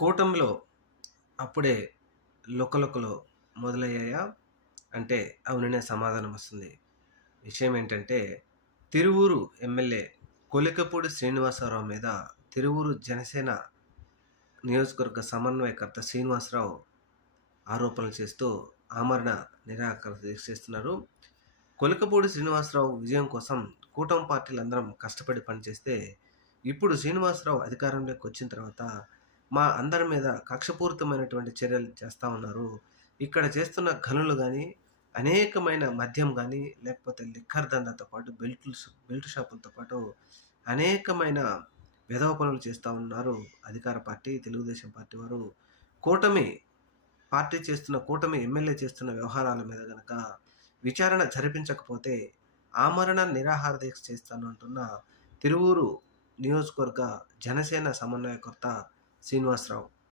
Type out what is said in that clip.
కూటమిలో అప్పుడే లుకలుకలు మొదలయ్యాయా? అంటే అవుననే సమాధానం వస్తుంది. విషయం ఏంటంటే, తిరువూరు ఎమ్మెల్యే కొలికపూడి శ్రీనివాసరావు మీద తిరువూరు జనసేన నియోజకవర్గ సమన్వయకర్త శ్రీనివాసరావు ఆరోపణలు చేస్తూ ఆమరణ నిరాకరణ దీక్ష చేస్తున్నారు. కొలికపూడి శ్రీనివాసరావు విజయం కోసం కూటమి పార్టీలందరం కష్టపడి పనిచేస్తే, ఇప్పుడు శ్రీనివాసరావు అధికారంలోకి వచ్చిన తర్వాత మా అందరి మీద కక్షపూరితమైనటువంటి చర్యలు చేస్తూ ఉన్నారు. ఇక్కడ చేస్తున్న గనులు గానీ, అనేకమైన మద్యం గానీ, లేకపోతే లిక్కర్ దందాతో పాటు బెల్ట్ షాపులతో పాటు అనేకమైన వెధవ పనులు చేస్తూ ఉన్నారు అధికార పార్టీ, తెలుగుదేశం పార్టీ వారు. కూటమి కూటమి ఎమ్మెల్యే చేస్తున్న వ్యవహారాల మీద గనక విచారణ జరిపించకపోతే ఆమరణ నిరాహార దీక్ష చేస్తాను అంటున్న తిరువూరు నియోజకవర్గ జనసేన సమన్వయకర్త శ్రీనివాసరావు.